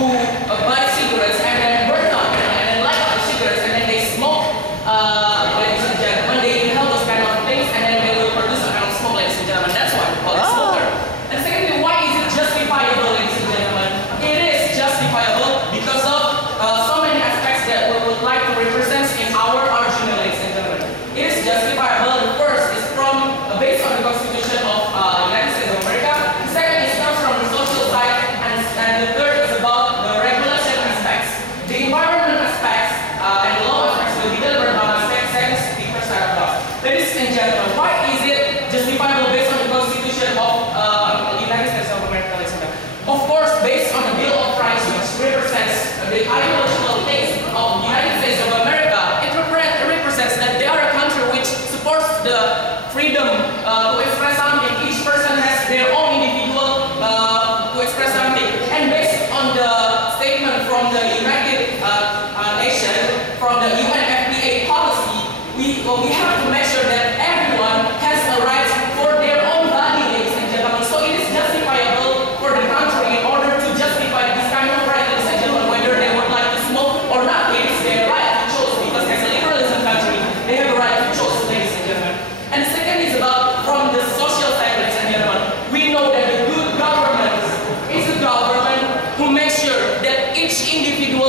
who buy cigarettes and then burn them and then light up the cigarettes and then they smoke, ladies and gentlemen, they inhale those kind of things and then they will produce a kind of smoke, ladies and gentlemen. That's why we call it smoker. And secondly, why is it justifiable, ladies and gentlemen? It is justifiable because of so many aspects that we would like to represent in our argument, ladies and gentlemen. It is justifiable. The first is from based on the Constitution of United States of America. The second is comes from the social side, and the third is about the regulation aspects. The environment aspects and the law aspects will be delivered by the second speaker side of law. Ladies and gentlemen, why is it justifiable based on the Constitution of the United States of America? Of course, based on the Bill of Rights, which represents the ideological things of the United States of America, it represents that they are a country which supports the freedom to express something. Each person has their own individual to express something. And based on the statement from the United Nations, from the UNFPA policy, we have to make sure that everyone has a right for their own body, ladies and gentlemen. So it is justifiable for the country in order to justify this kind of right, ladies and gentlemen, whether they would like to smoke or not. It is their right to choose, because as a liberalism country, they have a right to choose, ladies and gentlemen. And the second is about from the social side, ladies and gentlemen. We know that the good government is a government who makes sure that each individual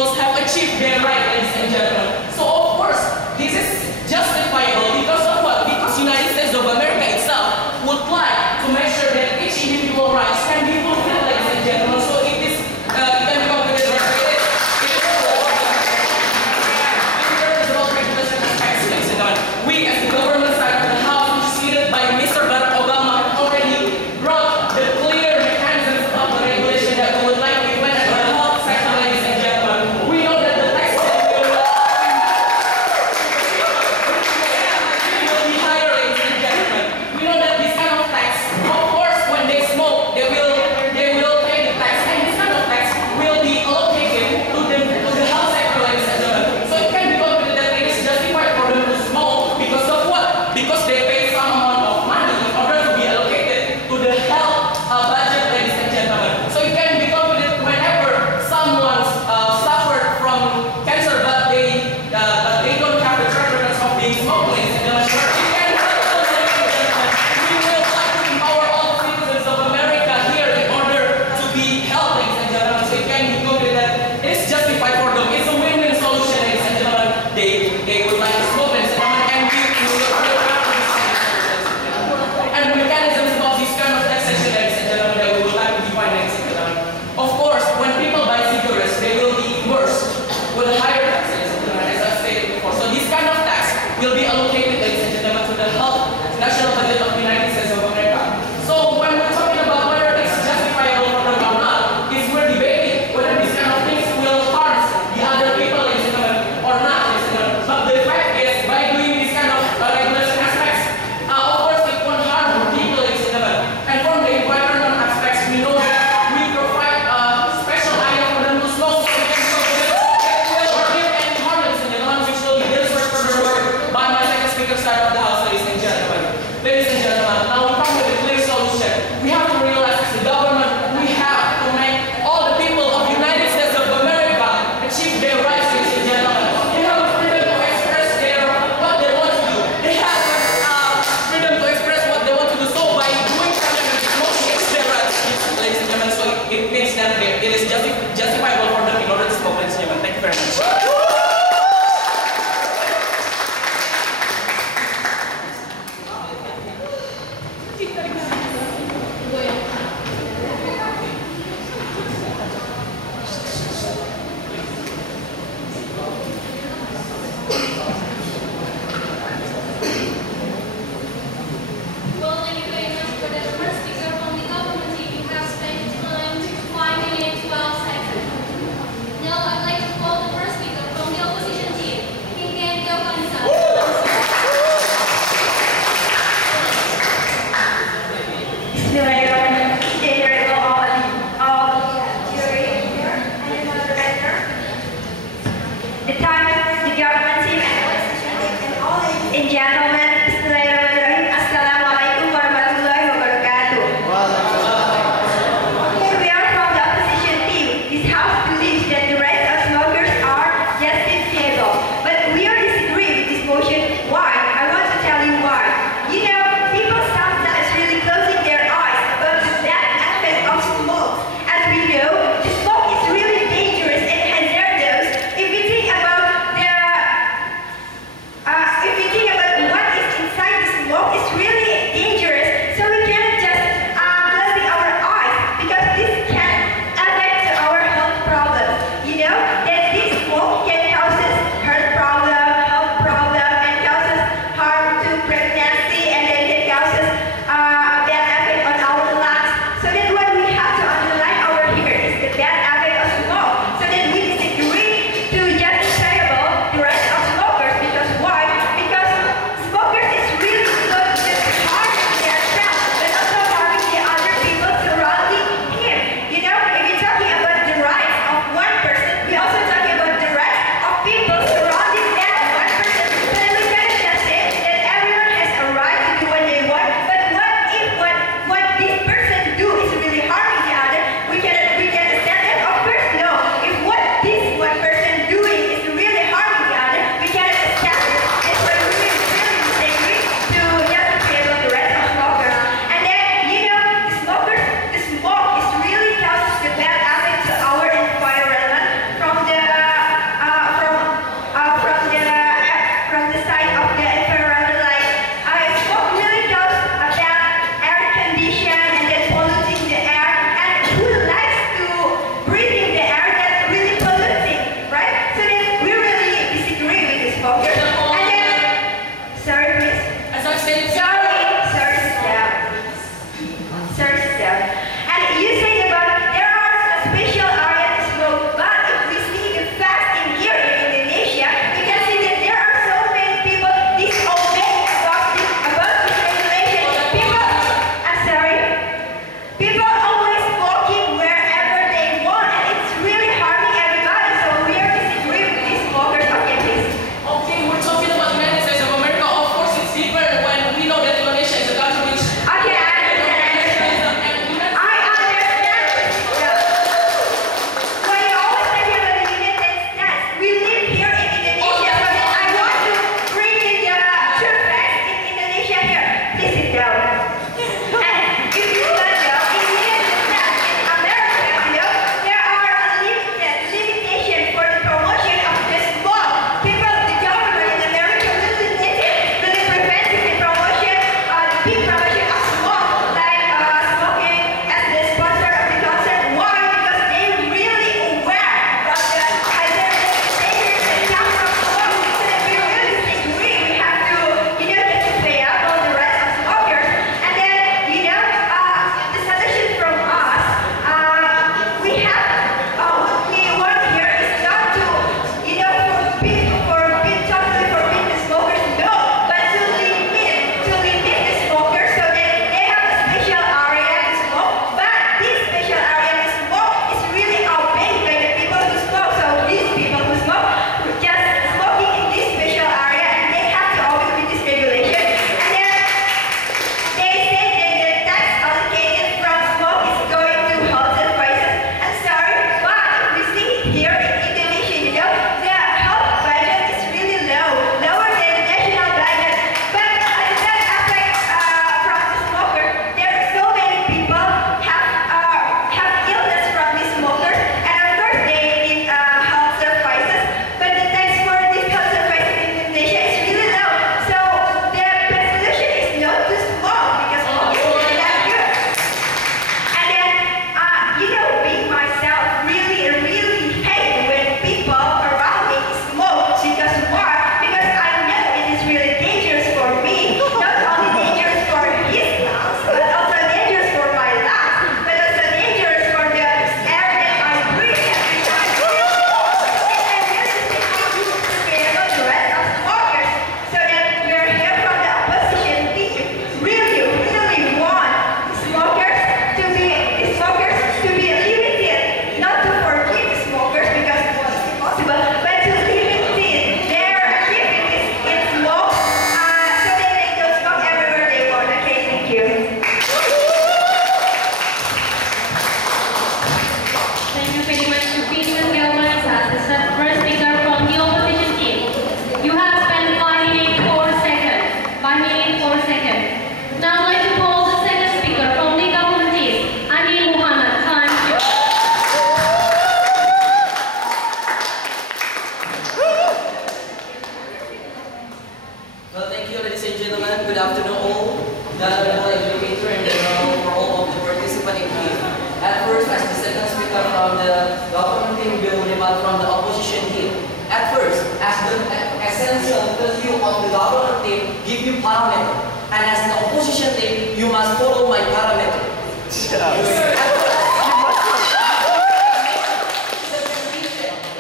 government team will demand from the opposition team. At first, as the essential view of the government team give you parameter, and as the opposition team, you must follow my parameter.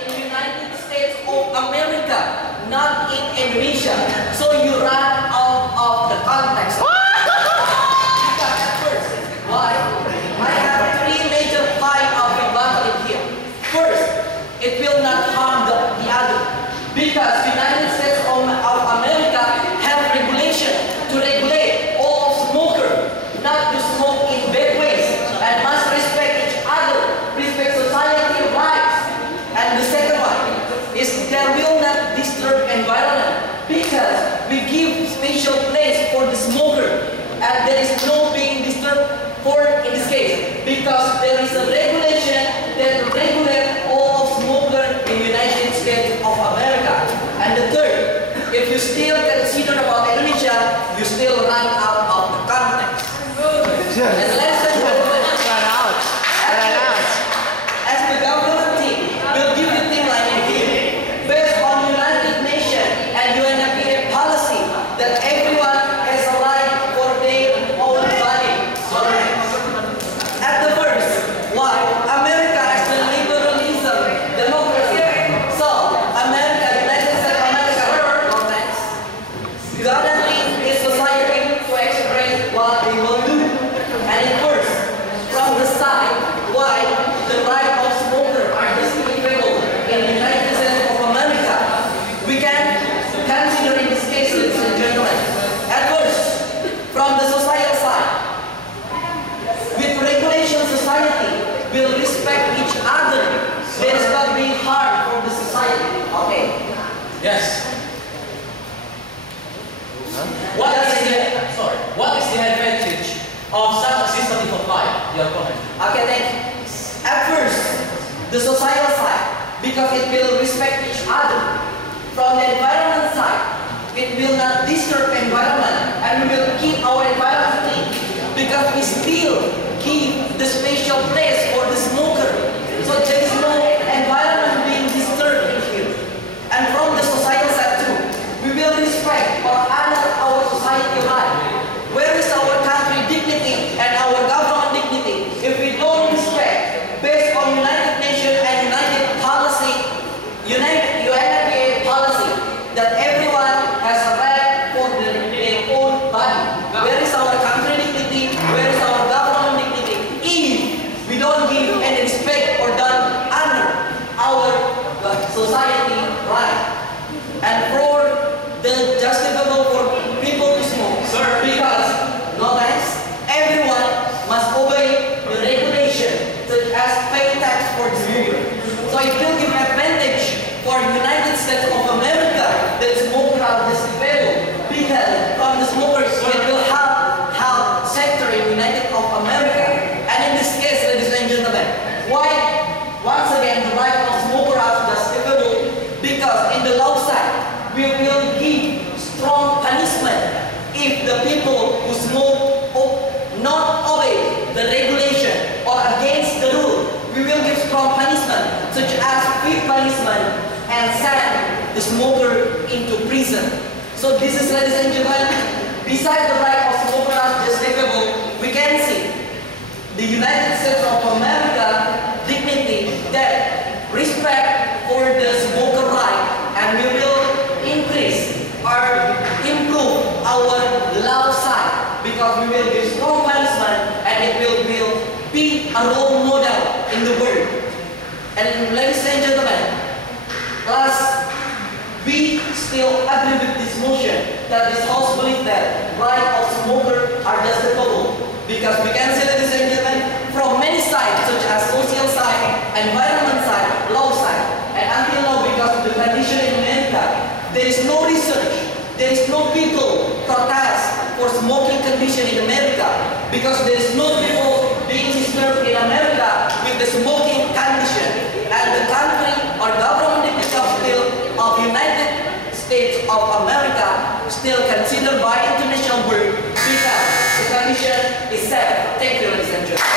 In United States of America, not in Indonesia. So you run out of the context. Because at first, why? I have three major points of rebuttal in here. First, it will not harm the other. Because United States of America have regulation to regulate all smokers, not to smoke in bad ways, and must respect each other, respect society rights. And the second one is there will not disturb environment because we give special place for the smoker, and there is no being disturbed for in this case because there is a regulation that regulates all of smokers in the United States of America. And the third, if you still consider about Indonesia, you still run out of the context. And ladies and gentlemen, as the government team will give you things like in here, based on United Nations and UNFPA policy that everyone has a right for their own body. At the first, why? America has the liberalism, democracy. So, America, United States of America, guarantees its society to express what they will do. And at first, from the side, why the right of smokers are justifiable in the United States of America, we can consider in this case, ladies and gentlemen. At first, from the societal side, with regulation society will respect each other. There is not being hard for the society. Okay. Yes. What is the advantage of such a system if applied? Your comment. Okay, thank you. At first, the societal side, because it will respect each other. From the environment side, it will not disturb environment, and we will keep our environment clean. Because we still keep the special place for the smoker. So there is no environment being disturbed in here. And from the societal side too, we will respect or honor our society right. Where is our country dignity and our government dignity? If we don't respect, based on United Nations and United policy, UNFPA policy, that everyone has a right for their own body. Where is our country dignity? Where is our government dignity? If we don't give any respect or don't honor our society right. And for the justifiable for people to smoke. Sir. Because, no thanks, everyone must obey the regulation such as pay tax for the smoker. So it will give advantage for United States of America that smokers are justifiable. Because from the smokers it will help health sector in United of America. And in this case, ladies and gentlemen, why once again the right of smoker are justifiable? Because in the law side, we will give strong punishment if the people who smoke not obey the regulation or against the rule. We will give strong punishment such as fee punishment and send the smoker into prison. So this is, ladies and gentlemen, besides the right of smoker as justifiable, we can see the United States of America dignity that respect for the smoker right, and we will increase or improve our law side because we will give strong punishment and it will be a role model in the world. And ladies and gentlemen, plus we still agree with this motion that this House believes that right of smoker are justifiable because we can see, ladies and gentlemen, from many sides such as social side, environment side, law side, and until now because of the condition in America, there is no research, there is no people protest for smoking condition in America because there is no people being disturbed in America with the smoking condition, and the country or government of United States of America still considered by international world because the condition is safe. Thank you, ladies and gentlemen.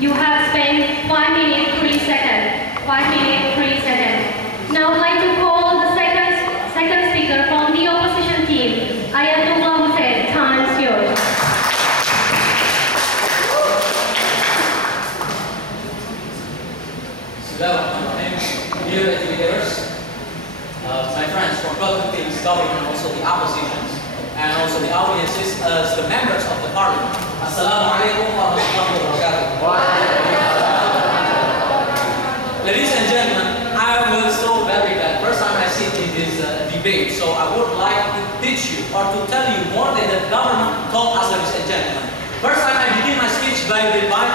You have spent 5 minutes 3 seconds. 5 minutes 3 seconds. Now I'd like to call the second speaker from the opposition team. Ayatollah Hussain, time's yours. Dear educators, my friends from both teams, government, also the oppositions, and also the audiences as the members of the parliament. Assalamu alaikum wa rahmatullahi wa barakatuh. Ladies and gentlemen, I was so very glad. First time I sit in this debate, so I would like to teach you or to tell you more than the government told us, ladies and gentlemen. First time I begin my speech by rebut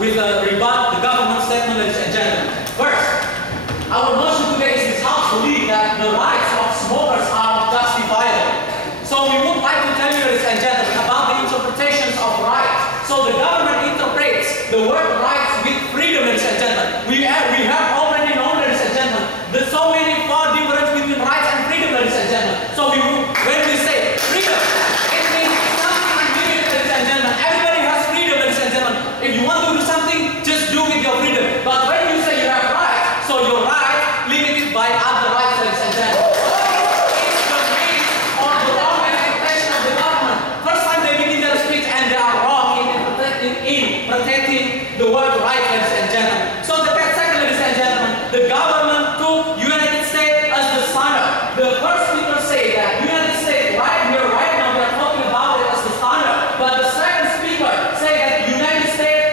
the government statement, ladies and gentlemen. First, our motion today is this House believe that the rights of smokers are justifiable. So we would like to tell you, ladies and gentlemen, about the interpretations of rights. So the government interprets the word rights with freedom, ladies and gentlemen. We have already known, ladies and gentlemen, there's so many far difference between rights and freedom, ladies and gentlemen. So when we say freedom, it means something unlimited, ladies and gentlemen. Everybody has freedom, ladies and gentlemen. If you want to do something, just do with your freedom. But when you say you have rights, so your rights limited by other rights, ladies and gentlemen. It's the means or the wrong interpretation of the government. First time they begin their speech and they are wrong in protecting the word right, ladies and gentlemen. So the second, ladies and gentlemen, the government took United States as the standard. The first speaker say that United States right here, right now, we are talking about it as the standard. But the second speaker say that United States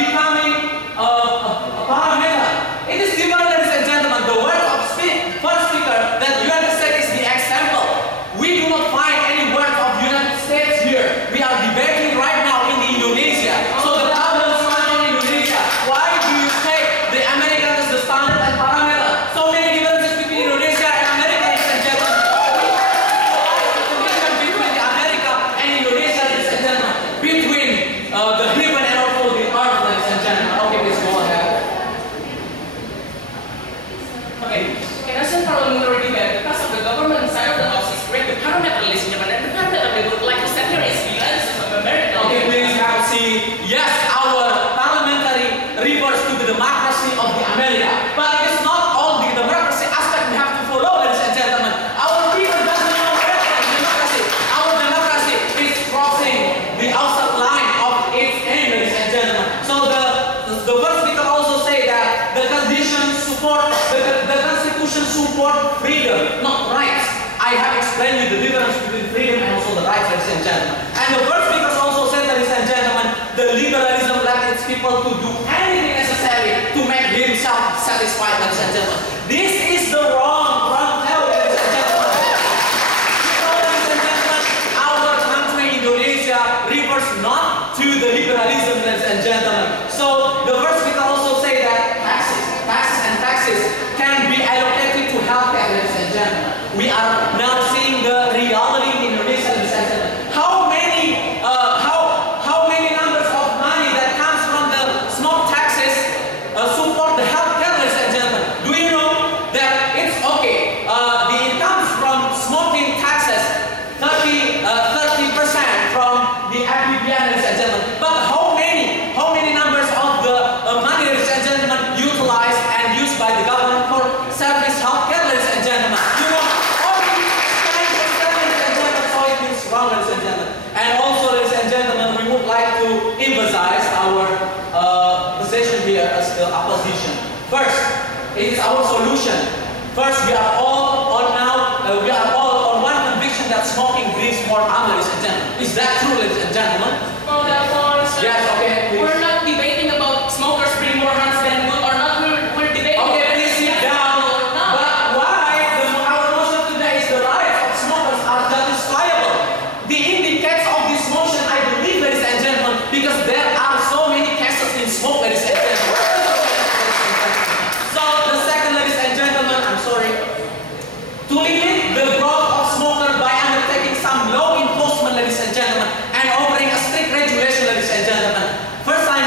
becoming a parameter. It is different, ladies and gentlemen. The word of first speaker that United States is the example. We do not find any word of United States here. We are debating right now in the Indonesia. So the problem is not in Indonesia. Why do you take the American as the standard and parameter? So many differences between Indonesia and America, ladies and gentlemen. Between the America and Indonesia, ladies and gentlemen. Between the heaven and also the earth, ladies and gentlemen. Okay, please go ahead. Okay, in a simple parliamentary debate, because of the government side of the house is great, the parameter, ladies and gentlemen, and the parameter they would like to set here is the United States of America. Okay, please have a seat. Yes, our parliamentary refers to the democracy of the America. But it is not all the democracy aspect we have to follow, ladies and gentlemen. Our people doesn't know democracy. Our democracy is crossing the outside line of its aim, ladies and gentlemen. So the first speaker also say that the conditions support the Constitution support freedom, not rights. I have explained you the difference between freedom and also the rights, ladies and gentlemen. And the first speaker also said, ladies and gentlemen, the liberalism let its people to do anything necessary to make himself satisfied, ladies and gentlemen. This is the wrong theory, ladies and gentlemen. So, ladies and gentlemen, our country, Indonesia, refers not to the liberalism, ladies and gentlemen. So the first speaker also say that taxes can be allocated to healthcare, ladies and gentlemen. We are now seeing the reality in Indonesia, ladies and gentlemen. How many numbers of money that comes from the smoke taxes support the healthcare, ladies and gentlemen? Do you know that it's okay? The incomes from smoking taxes 30% from the APBN, ladies and gentlemen. But how many numbers of the money, ladies and gentlemen, utilized and used by the government for service healthcare, ladies and gentlemen? You know, only 10%, ladies and gentlemen, so it means wrong, ladies and gentlemen. And also, ladies and gentlemen, we would like to emphasize our position here as the opposition. First, it is our solution. First, we are all on one conviction that smoking brings more harm, ladies and gentlemen. Is that true, ladies and gentlemen? Oh, therefore, sir, Yes, okay, please. we're not debating about smokers bring more harm than good or not. We're debating Okay, about please sit yes down. or no. But why our motion today is the rights of smokers are justifiable? The indicates of this motion, I believe, ladies and gentlemen, because there are so many cases in smoke, ladies and gentlemen. So the second, ladies and gentlemen, I'm sorry, to limit the growth of smoker by undertaking some law enforcement, ladies and gentlemen, and offering a strict regulation, ladies and gentlemen. First time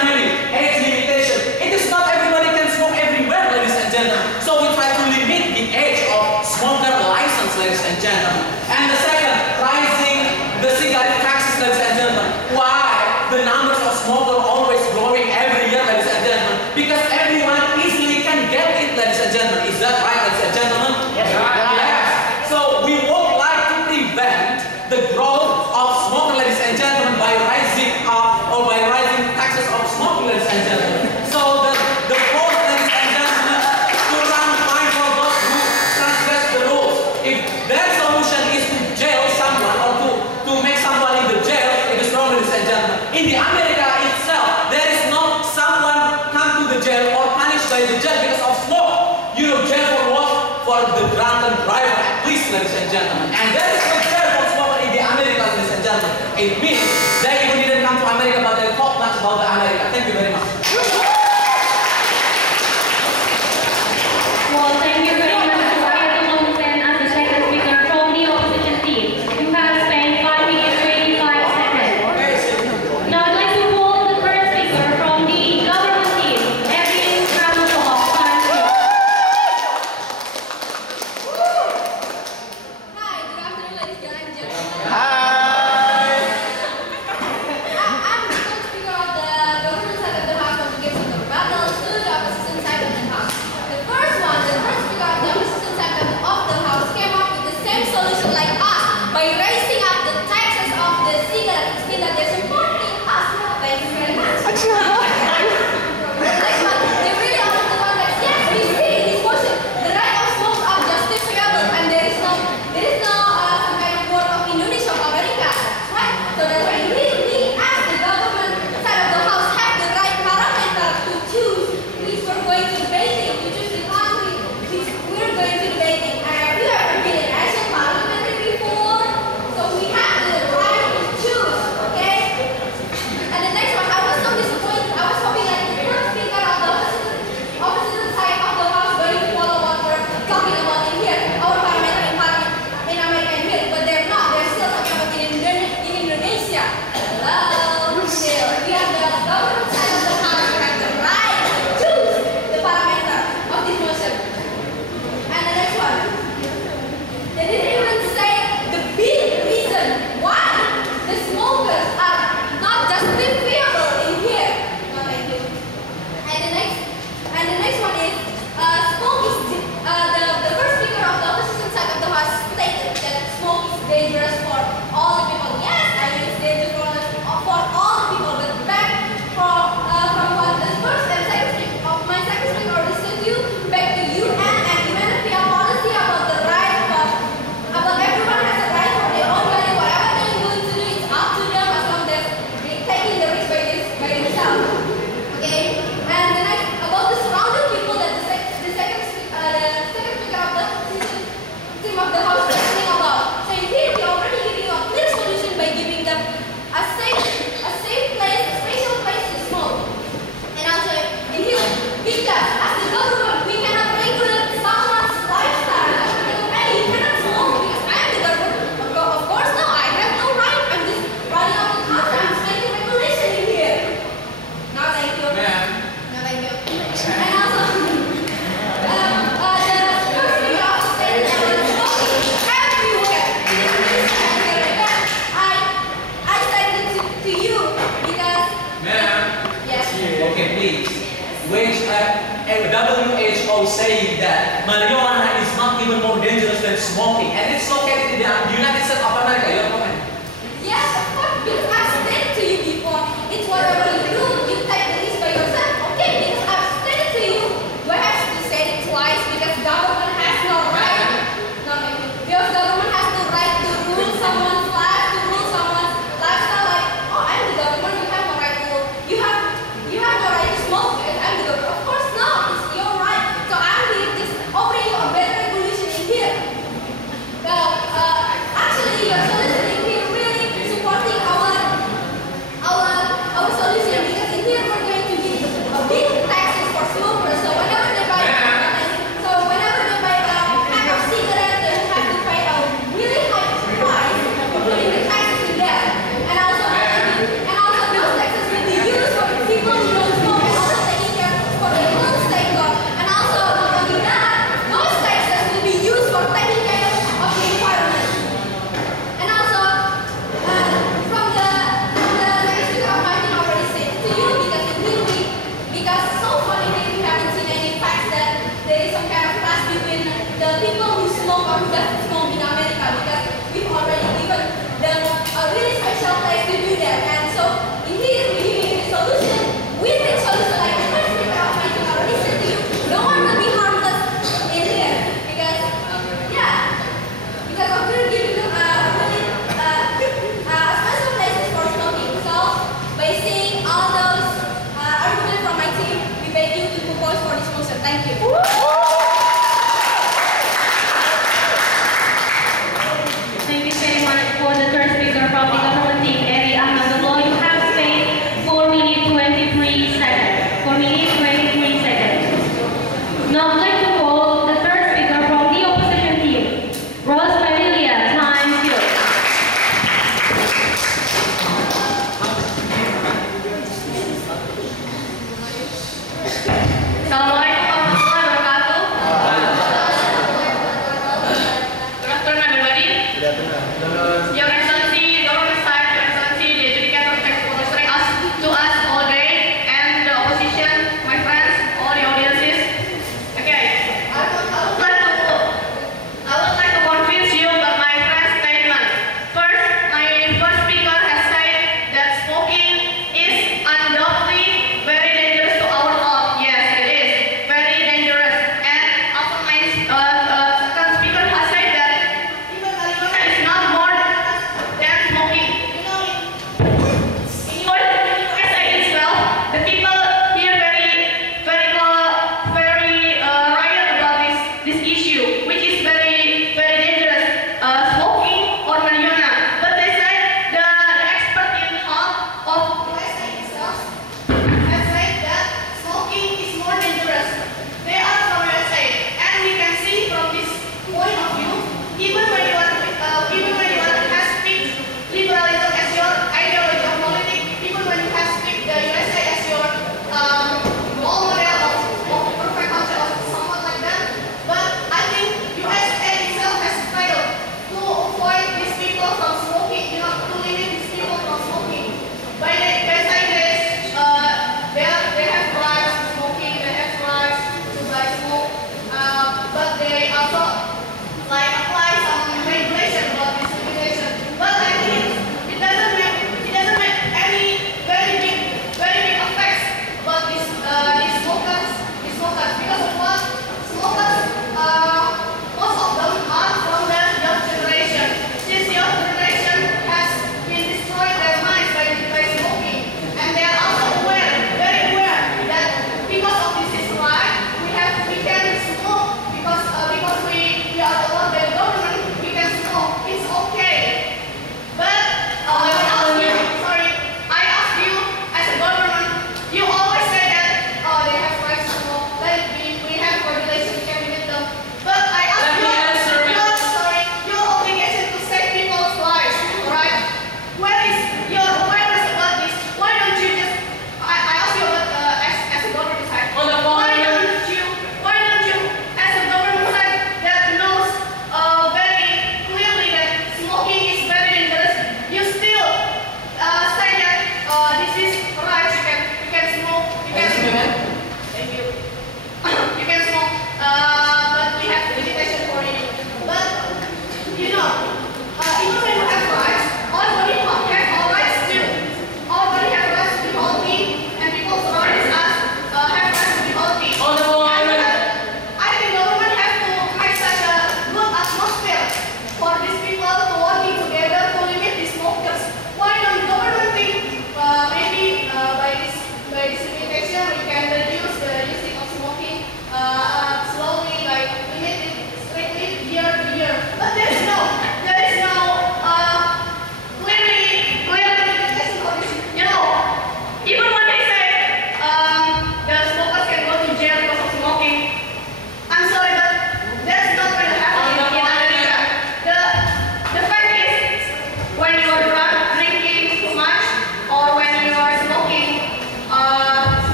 peace, ladies and gentlemen. And that is what terrible smoking in the Americas, ladies and gentlemen. It means they even didn't come to America, but they talk much about the America. Thank you very much. Well, thank you very much to Ayatollah Hussein as the second speaker from the opposition team. You have spent 5 minutes 25 seconds. Now I'd like to call the first speaker from the government team, Evelyn Ramazov. Hi, good afternoon, ladies and gentlemen. Hi. I'm the first speaker of the government side of the house from the Gates of the Battle to the opposition side of the house. The first speaker of the opposition side of the house came up with the same solution like us by raising up the taxes of the cigarettes instead that they're supporting us. Thank you very much. The next one, they really are the one that yes, we see in this motion the right of smoke are justifiable and there is no some kind of word of Indonesia or America, right? So that's why we as the government side of the house have the right parameter to choose which we're going to debating, to choose the country which we're going to debating. And have you ever been in Asian parliament before? So we have the right to choose, okay? And the next one, I was so disappointed. I was hoping like the first speaker of the opposite side of the house going to follow what we're talking about in here, our parliament in America in here, but they're not. They're still talking about in Indonesia. Hello, still. We are the government side of the house. We have the right to choose the parameter of this motion. And the next one, they didn't even say the big reason why the smokers are not justifiable in here. No, thank you. And the next one is smoke is the first speaker of the opposition side of the house stated that smoke is dangerous for all the people. Yes, I mean it's dangerous for all the people. But back from what the first and second speaker of my second speaker already said to you, back to UN and humanitarian policy about the right about everyone has a right for their own body. Whatever they're going to do, it's up to them as long as they're taking the risk by themselves. Okay, and the next about the surrounding people that the second speaker of the team of the house is talking about. So in here we already giving you a clear solution by giving them a safe place, a special place to smoke. And also in here, because as the government we cannot regulate someone's lifestyle. Hey, you cannot smoke because I am the government. Of course no, I have no right. I'm just running out of the country. I'm just making regulation in here. No, thank you. Ma'am. No, thank you. And also, the first speaker also said that there was smoking everywhere. I said it to you because. Ma'am. Yes. Okay, please. Which WHO saying that marijuana is not even more dangerous than smoking, and it's located in the United States of America. Your comment? Yes, of course, because I've stated to you before, it's whatever you do, you take the risk by yourself. Okay, because I've stated to you, do I have to say it twice? Because government has no right. No, thank you. Because government has no right to rule someone's life, to rule someone's lifestyle. Like, oh, I'm the government, you have no right to rule. You have no right to smoke because I'm the government. Of course not, it's your right. So I'm here just offering you a better regulation in here. Well,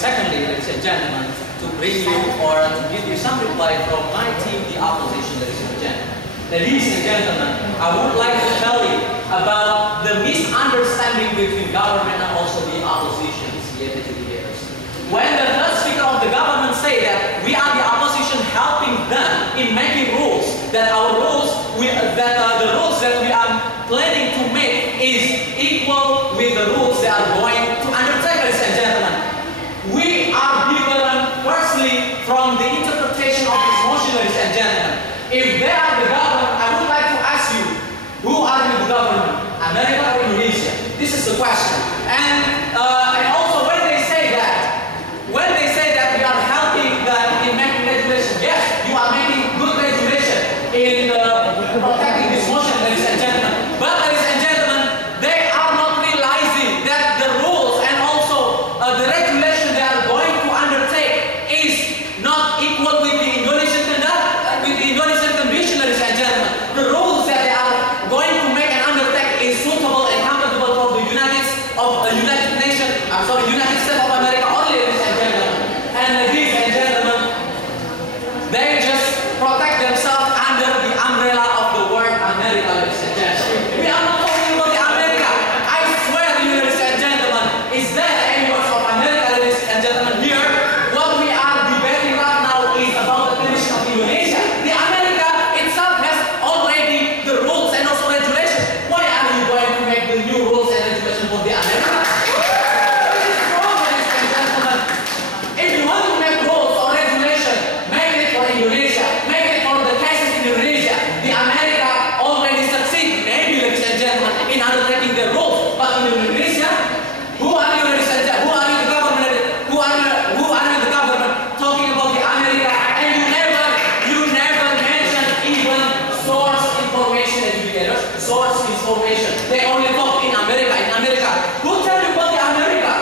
secondly, ladies and gentlemen, to bring you or to give you some reply from my team, the opposition, ladies and gentlemen. Ladies and gentlemen, I would like to tell you about the misunderstanding between government and also the opposition, when the third speaker of the government say that we are the opposition helping them in making rules, that our rules, the rules that we are planning to make is equal with the rules they are going to undertake, ladies and gentlemen. We are different, firstly, from the interpretation of this motion, ladies and gentlemen. If they are the government, I would like to ask you, who are the government? America or Indonesia? This is the question. And also when they say that we are helping them in making legislation, yes, you are making good legislation in protecting this motion, ladies and gentlemen. But ladies and gentlemen, they are not realizing that the rules and also the regulation they are going to undertake is not equal with the Indonesian condition, ladies and gentlemen. The rules that they are going to make and undertake is suitable and compatible for the United States of America only, ladies and gentlemen. And ladies and gentlemen, they just protect themselves under the umbrella of the word America, ladies and gentlemen. We are not talking about the America. I swear to you, ladies and gentlemen, is there any words of America, ladies and gentlemen? Here, what we are debating right now is about the condition of Indonesia. The America itself has already the rules and also regulations. Why are you going to make the new rules and regulations for the America? They only talk in America. Who tell you about the America?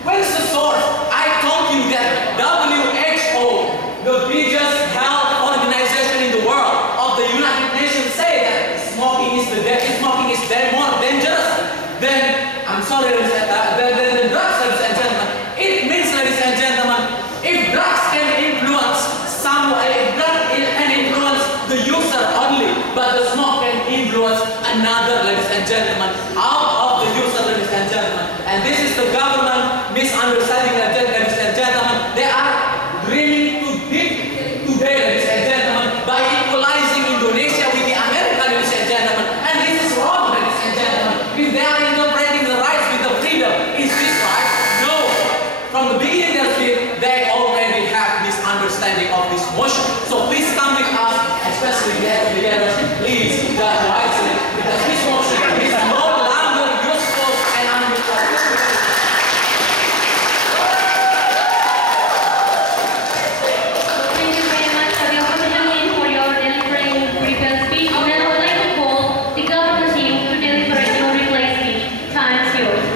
Where is the source? I told you that WHO, the biggest health organization in the world of the United Nations, say that smoking is more dangerous than, I'm sorry, than drugs, ladies and gentlemen. It means, ladies and gentlemen, if drugs can influence the user only, but the smoke can influence another, ladies and gentlemen, out of the user, ladies and gentlemen. And this is the government misunderstanding, ladies and gentlemen. They are dreaming too deep today, ladies and gentlemen, by equalizing Indonesia with the America, ladies and gentlemen. And this is wrong, ladies and gentlemen. If they are interpreting the rights with the freedom, is this right? No. From the beginning of it, they already have this understanding of this motion. So please come with us, especially together, please, judge wisely, because this motion is no longer useful and unrequired. Thank you very much for the opportunity for your delivering prepared speech. Now I would like to call the government team to deliver your reply speech. Time is yours.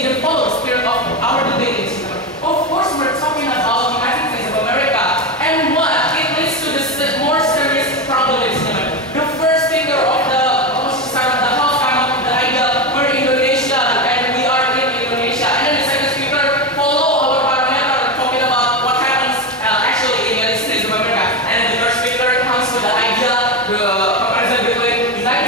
Didn't follow the spirit of our debate. Of course, we're talking about the United States of America and what it leads to the more serious problem. The first speaker of the opposite side of the house came up with the idea we're Indonesia and we are in Indonesia, and then the second speaker follow our parameter talking about what happens actually in the United States of America, and then the third speaker comes with the idea the comparison between United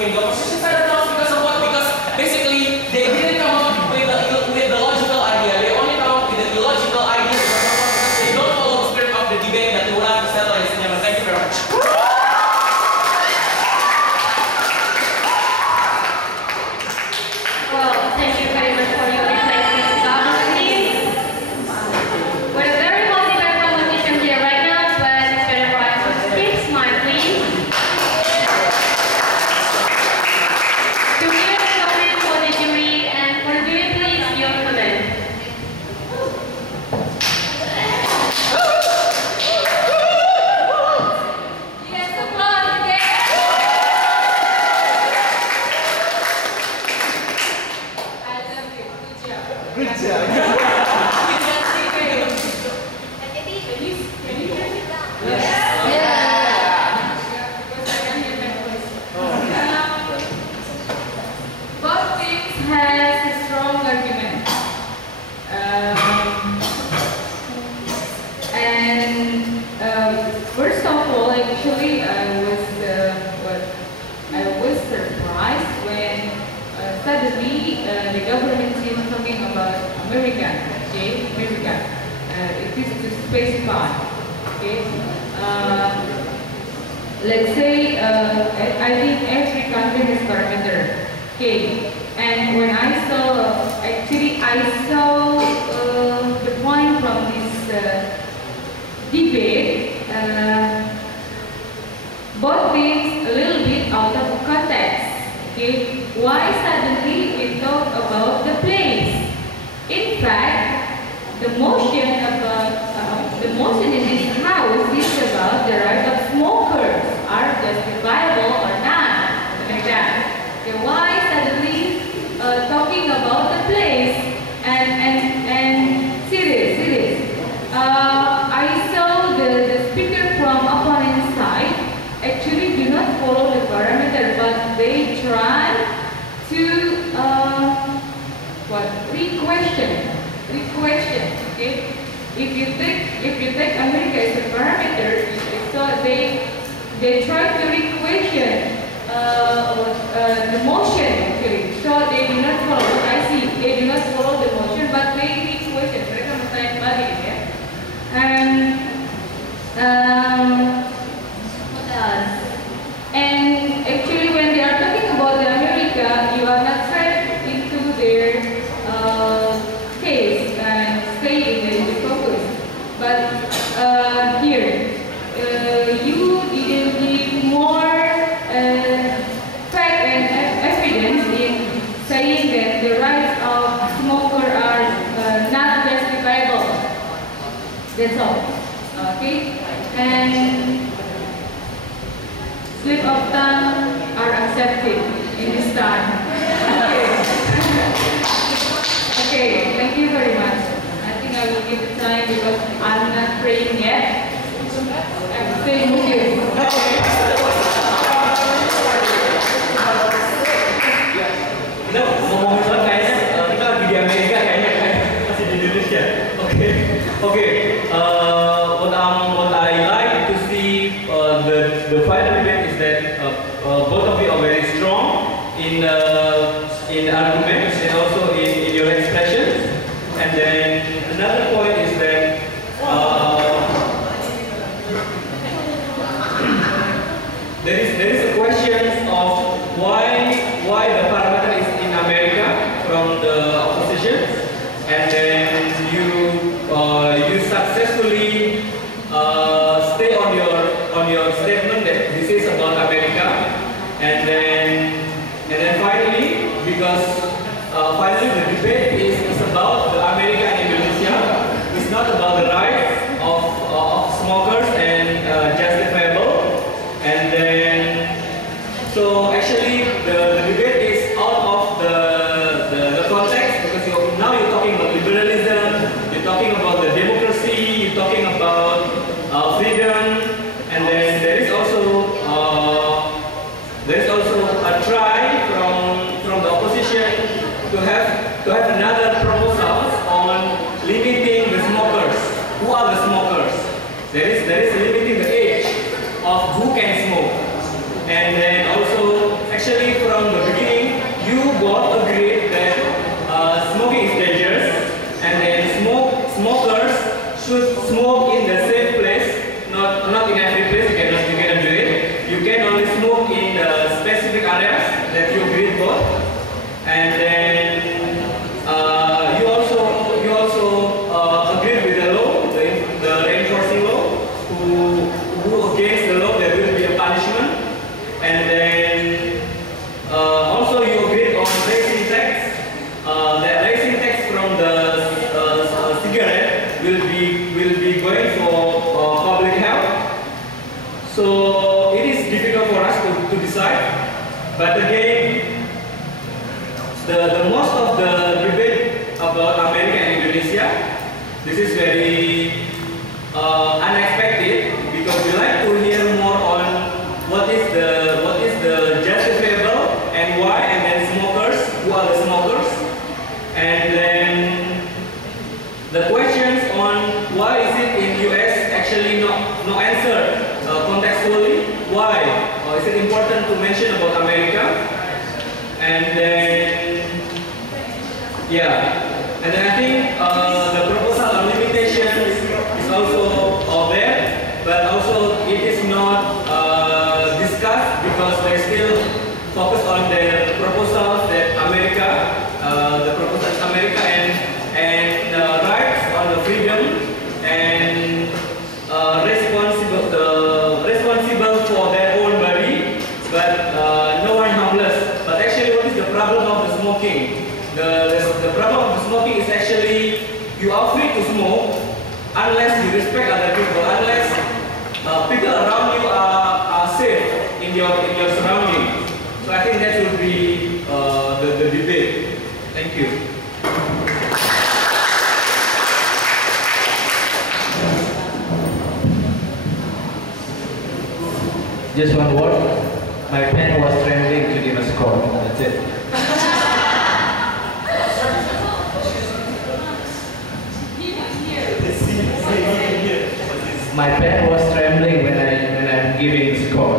in the opposition side of the house because of what? Because basically they didn't come up with the logical idea. They only come up with the illogical idea because of what? Because they don't follow the spirit of the debate that we would like to settle, ladies and gentlemen. Thank you very much. Well, thank you very much for your reflections, government team. We're a very motivated competition here right now, but it's better for us to speak. Smile, please. To hear the comment for the jury, and for the jury, please, your comment. Yes, applause again. I love you. Good job. Both teams has a strong argument. First of all, actually, I was surprised when suddenly the government team talking about America. Okay, America. It is to specify. Okay. Let's say I think every country has parameter. Okay, and when I saw, actually I saw the point from this debate, both things a little bit out of context. Okay, why suddenly we talk about the place? In fact, the motion in this house is about the right of smokers are justifiable or not, like that. Okay, why suddenly talking about the place and serious? I saw the speaker from opponent side actually do not follow the parameter, but they try to re-question. Okay, if you take America as a parameter, so they try to re-question the motion actually. So they do not follow. What I see, they do not follow the motion, but they re-question. Mereka bertanya balik ya. And what else? And actually, when they are talking about the America, you are not trapped into their case and stay in the focus. But here, you didn't give more fact and evidence in saying that the rights of smoker are not justifiable. That's all. Okay? And slip of tongue are accepted in this time. Okay, thank you very much. I think I will give the time because I'm not praying yet. I will say mungkin. Kita ngomongin soal kayaknya kita lagi di Amerika kayaknya masih di Indonesia. Oke. What I like to see the final debate is that both of you are very strong in arguments and also in your expressions. And then another point is that there is a question of why the parameter is in America from the opposition, and then you successfully stay on your statement that this is about America, and then finally, because finally the debate is about the America and Indonesia. It's not about the rights of smokers and justifiable, and then so actually the debate is out of the context, because now you're talking about liberalism, you're talking about the democracy, you're talking about freedom, and then there is also a try from the opposition to have another proposals on limiting the smokers. Who are the smokers? There is limiting the age of who can smoke, and then also actually from the beginning, you both agreed that smoking is dangerous, and then smokers should smoke in the safe place, not in every place. You cannot do it. You can only smoke in the specific areas that you agreed both, and then you also agreed with the law, the reinforcing law, who against the law there will be a punishment, and then also you agreed on raising tax. That raising tax from the cigarette will be going for public health. So it is difficult for us to decide, but again, the most of the debate about America and Indonesia, this is very unexpected, because we like to hear more on what is the justifiable and why, and then smokers, who are the smokers, and then the questions on why is it in US actually no answer contextually. Why is it important to mention about America? And then and then I think the proposal on limitation is also there, but also it is not discussed because they still focus on the proposals that America, and rights on the freedom and responsible for their own body, but no one harmless. But actually, what is the problem of the smoking? The problem of the smoking is actually you are free to smoke unless you respect other people, unless people around you are safe in your surroundings. So I think that would be the debate. Thank you. Just one word. My pen was trembling to give a score. That's it. My pen was trembling when I'm giving the score.